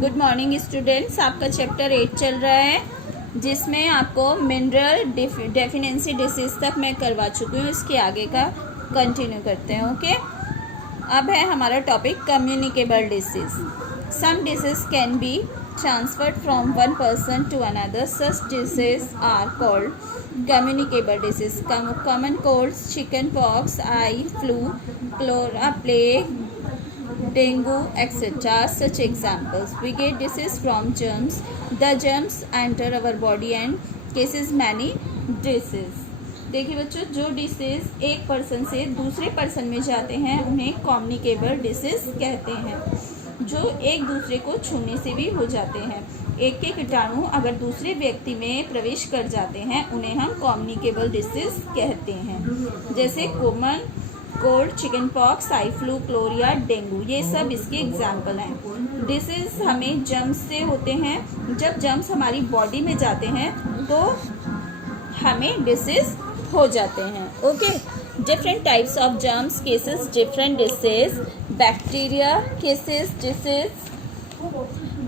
Good morning students. आपका chapter 8 चल रहा है जिसमें आपको मिनरल डेफिनेंसी डिसीज तक मैं करवा चुकी हूँ। इसके आगे का कंटिन्यू करते हैं। ओके, अब है हमारा topic communicable disease. Some disease can be transferred from one person to another. Such disease are called communicable disease. Common colds, chicken pox, eye flu, cholera plague, dengue, etc. Such examples. We get disease from germs. The germs enter our body and causes many disease. देखिए बच्चों, जो disease एक person से दूसरे person में जाते हैं उन्हें कम्युनिकेबल डिसीज कहते हैं, जो एक दूसरे को छूने से भी हो जाते हैं। एक के कीटाणु अगर दूसरे व्यक्ति में प्रवेश कर जाते हैं उन्हें हम कम्युनिकेबल डिसीज कहते हैं। जैसे common cold, chicken pox, eye flu, क्लोरिया, dengue, ये सब इसके एग्जाम्पल हैं। डिसीज हमें जर्म्स से होते हैं। जब जर्म्स हमारी बॉडी में जाते हैं तो हमें डिसीज हो जाते हैं। Okay, different types of germs cases different disease. Bacteria cases disease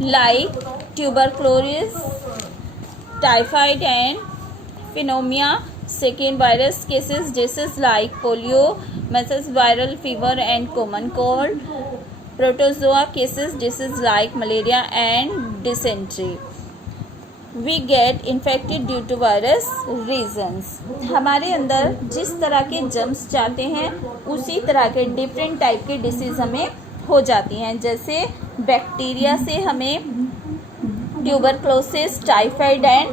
like tuberculosis, typhoid and pneumonia. Second, virus cases disease like polio, measles, viral fever and common cold. Protozoa cases disease like malaria and dysentery. We get infected due to virus reasons. हमारे अंदर जिस तरह के germs जाते हैं उसी तरह के डिफरेंट टाइप के डिसीज हमें हो जाती हैं। जैसे बैक्टीरिया से हमें ट्यूबरक्लोसिस, टाइफाइड एंड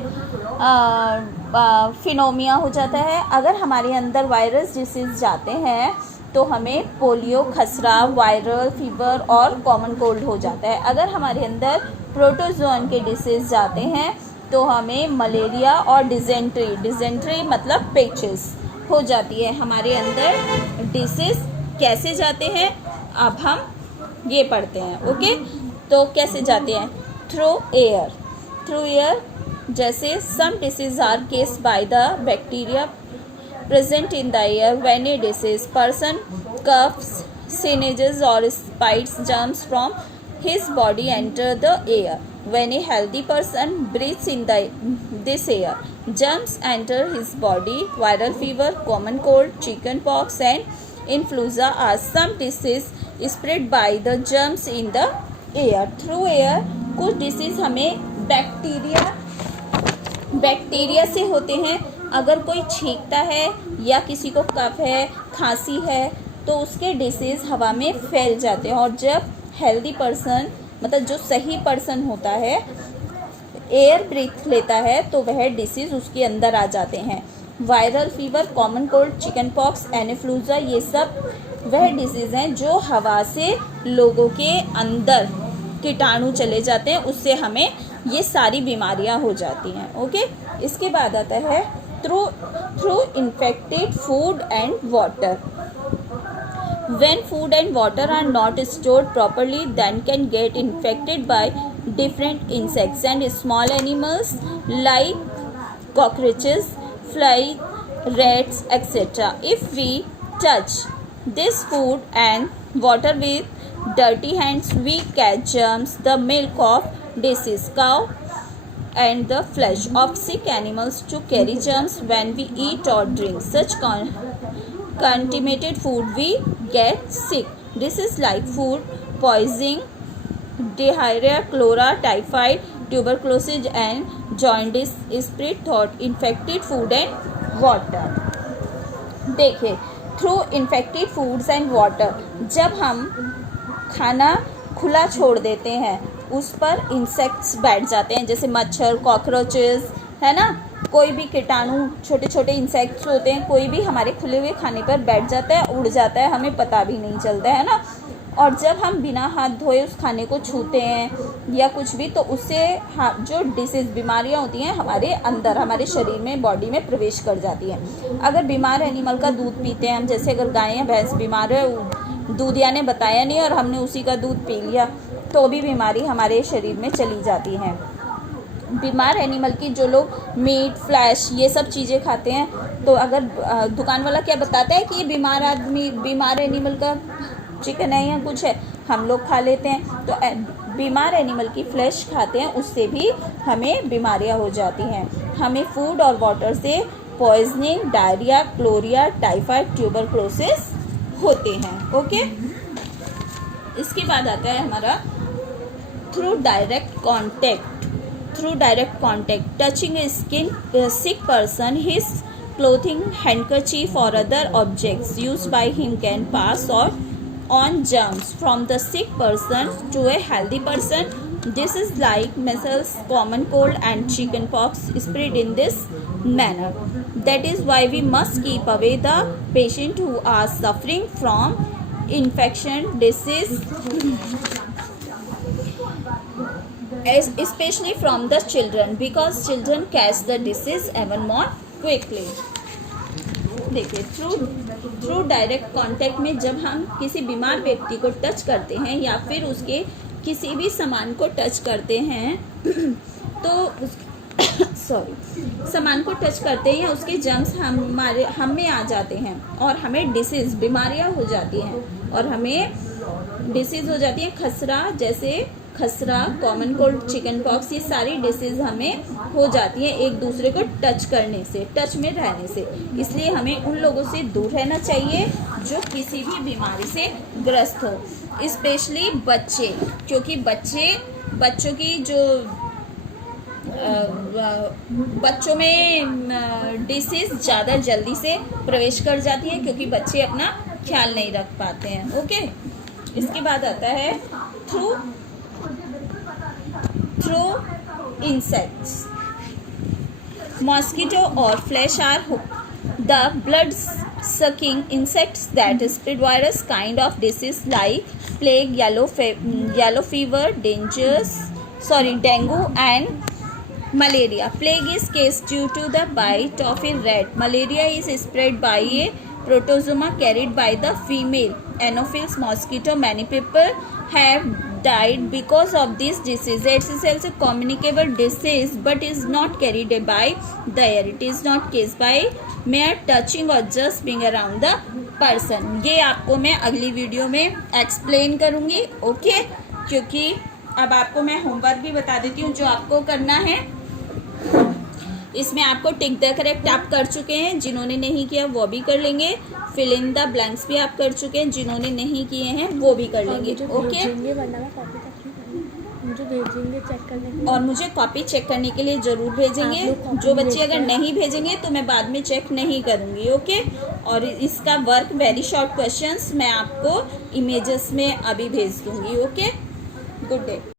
फिनोमिया हो जाता है। अगर हमारे अंदर वायरस डिसीज जाते हैं तो हमें पोलियो, खसरा, वायरल फीवर और कॉमन कोल्ड हो जाता है। अगर हमारे अंदर प्रोटोजोन के डिसीज जाते हैं तो हमें मलेरिया और डिजेंट्री मतलब पेचिस हो जाती है। हमारे अंदर डिसीज कैसे जाते हैं अब हम ये पढ़ते हैं। ओके, तो कैसे जाते हैं? Through air. जैसे some disease are caused by the bacteria present in the air. When a disease person coughs, sneezes or spites germs from his body enter the air. When a healthy person breathes in this air, germs enter his body. Viral fever, common cold, chicken pox and influenza are some disease spread by the germs in the air. Through air कुछ disease हमें bacteria से होते हैं। अगर कोई छींकता है या किसी को कफ है, खांसी है तो उसके डिसीज हवा में फैल जाते हैं। और जब हेल्दी पर्सन मतलब जो सही पर्सन होता है एयर ब्रीथ लेता है तो वह डिसीज उसके अंदर आ जाते हैं। Viral fever, common cold, chicken pox, influenza, ये सब वह डिसीज हैं जो हवा से लोगों के अंदर कीटाणु चले जाते हैं, उससे हमें ये सारी बीमारियां हो जाती हैं। ओके, इसके बाद आता है through infected food and water. When food and water are not stored properly, then can get infected by different insects and small animals like cockroaches, flies, rats, etc. If we touch this food and water with dirty hands, we catch germs. The milk of deceased cow and the flesh of sick animals to carry germs when we eat or drink such contaminated food, we get sick. Diseases like food poisoning, diarrhea, cholera, typhoid, tuberculosis and jaundice spread through infected food and water. देखिए, through infected foods and water, जब हम खाना खुला छोड़ देते हैं उस पर इंसेक्ट्स बैठ जाते हैं, जैसे मच्छर, कॉकरोचेस, है ना। कोई भी कीटाणु, छोटे छोटे इंसेक्ट्स होते हैं, कोई भी हमारे खुले हुए खाने पर बैठ जाता है, उड़ जाता है, हमें पता भी नहीं चलता है ना। और जब हम बिना हाथ धोए उस खाने को छूते हैं या कुछ भी तो उससे जो डिसीज बीमारियां होती हैं हमारे अंदर, हमारे शरीर में, बॉडी में प्रवेश कर जाती हैं। अगर बीमार एनिमल का दूध पीते हैं हम, जैसे अगर गाय या भैंस बीमार है, दूधिया ने बताया नहीं और हमने उसी का दूध पी लिया तो भी बीमारी हमारे शरीर में चली जाती है। बीमार एनिमल की जो लोग मीट, फ्लैश, ये सब चीज़ें खाते हैं तो अगर दुकान वाला क्या बताता है कि ये बीमार एनिमल का चिकन है या कुछ है, हम लोग खा लेते हैं। तो बीमार एनिमल की फ्लैश खाते हैं उससे भी हमें बीमारियां हो जाती हैं। हमें फूड और वाटर से पॉइजनिंग, डायरिया, क्लोरिया, टाइफाइड, ट्यूबरक्लोसिस होते हैं। ओके, इसके बाद आता है हमारा through direct contact touching skin sick person, his clothing, handkerchief or other objects used by him can pass on germs from the sick person to a healthy person. This is like measles, common cold and chickenpox spread in this manner. That is why we must keep away the patient who are suffering from infection, disease, especially from the children, because children catch the disease even more quickly. देखिए, through direct contact में जब हम किसी बीमार व्यक्ति को touch करते हैं या फिर उसके किसी भी सामान को टच करते हैं तो सामान को टच करते हैं या उसके जर्म्स हम में आ जाते हैं और हमें डिसीज, बीमारियां हो जाती हैं और हमें डिसीज हो जाती है। खसरा, कॉमन कोल्ड, चिकन पॉक्स, ये सारी डिसीज हमें हो जाती है एक दूसरे को टच करने से, टच में रहने से। इसलिए हमें उन लोगों से दूर रहना चाहिए जो किसी भी बीमारी से ग्रस्त हो, स्पेशली बच्चे, क्योंकि बच्चों की जो बच्चों में डिसीज ज़्यादा जल्दी से प्रवेश कर जाती है क्योंकि बच्चे अपना ख्याल नहीं रख पाते हैं। ओके, इसके बाद आता है through insects. Mosquito or flesh are the blood-sucking insects that spread virus kind of disease like plague, yellow fever, dengue and malaria. Plague is caused due to the bite of a rat. Malaria is spread by a protozoa carried by the female Anopheles mosquito. Many people have died because of this disease. It is also a communicable disease but is not carried by the air. It is not caused by mere touching or just being around the person. ये आपको मैं अगली video में explain करूँगी। Okay, क्योंकि अब आपको मैं होमवर्क भी बता देती हूँ जो आपको करना है। इसमें आपको टिक द करेक्ट आप कर चुके हैं, जिन्होंने नहीं किया वो भी कर लेंगे। फिल इन द ब्लैंक्स भी आप कर चुके हैं, जिन्होंने नहीं किए हैं वो भी कर लेंगे। ओके, और मुझे कॉपी चेक करने के लिए ज़रूर भेजेंगे। जो बच्चे अगर नहीं भेजेंगे तो मैं बाद में चेक नहीं करूँगी। ओके, और इसका वर्क वेरी शॉर्ट क्वेश्चंस मैं आपको इमेजेस में अभी भेज दूँगी। Okay, good day.